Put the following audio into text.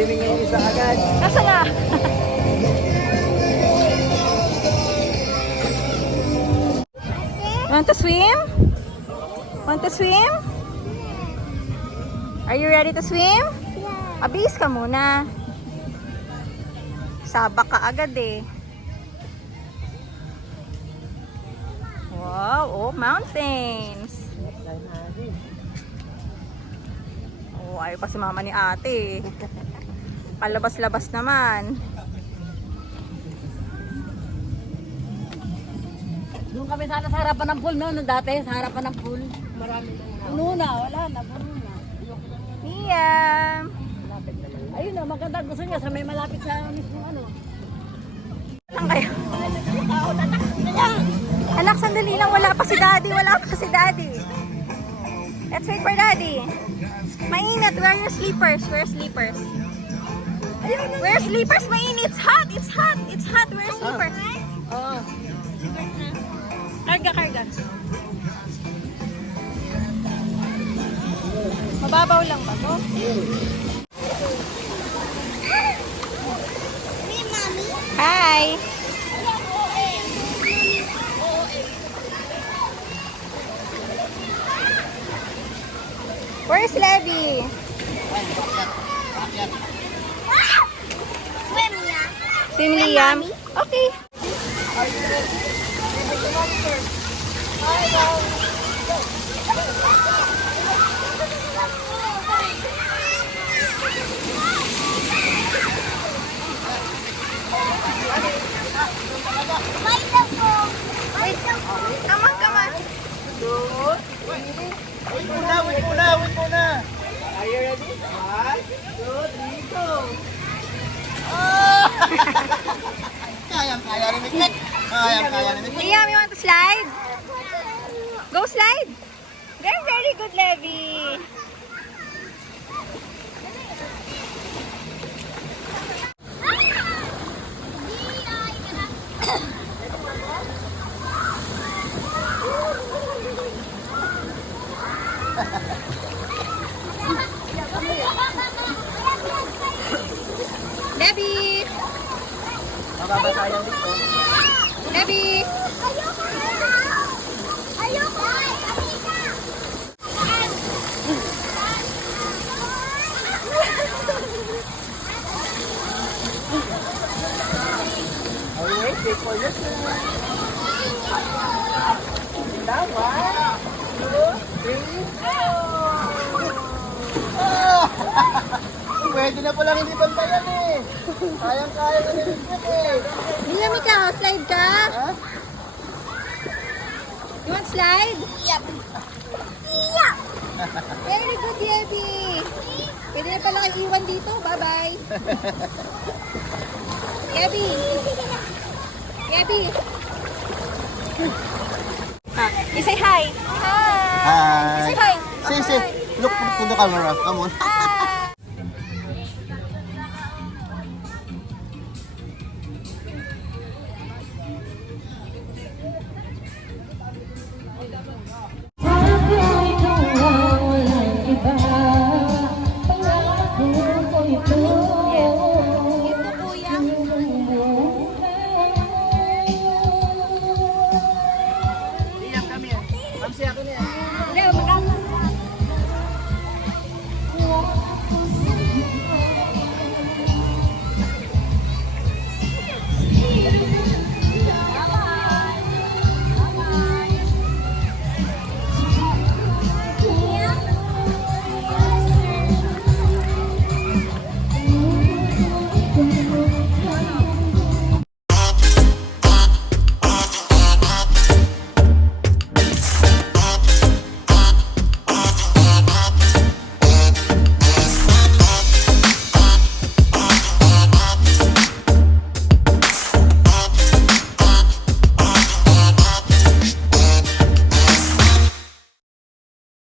swimming yung isa agad. Nasaan na? Want to swim? Want to swim? Are you ready to swim? Yeah. Abis ka muna. Sabak ka agad eh. Wow, oh, mountains. Oh, ayaw pa si mama ni ate. Palabas-labas naman. Doon kami sana sa harapan ng pool, no? Nung dati, sa harapan ng pool. Marami puno na, wala na, puno na. Mia! Ayun na, maganda. Gusto niya sa may malapit sa mismo ano. Lang kayo. Anak, sandali lang. Wala pa si daddy. Wala pa si daddy. Let's wait for daddy. Mainit. Where are your sleepers? Where are sleepers? Where are sleepers? Mainit. It's hot. It's hot. It's hot. Where are sleepers? Oo. Karga, karga. Mababaw lang ba to? Hi! Where's Levi? Swim, yeah. Swim Liam? Okay. Wait the phone. Wait the phone. Come on, come on. Wait muna. Are you ready? 1, 2, 3, go! Oh! Kayang-kaya ni Mikmik. Kayang-kaya ni Mikmik. Liam, you want to slide? Go slide. Very, very good, Levi. Levi! Mababasayang dito. Levi! Ayoko na. Ayoko. Alright, wait for your turn. Now, 1, 2, 3, go! Oh! Pwede na palang hindi bantayan eh. Kayang-kaya na ni Mikmik eh. Liam, ikaw, slide ka? Ha? You want slide? Yep. Yeah. Very good, Levi. Pwede na pala kayo iwan dito. Bye-bye. Levi. Levi. You say hi. Hi. You Hi. say hi. Say, look to the camera. Come on. Hi.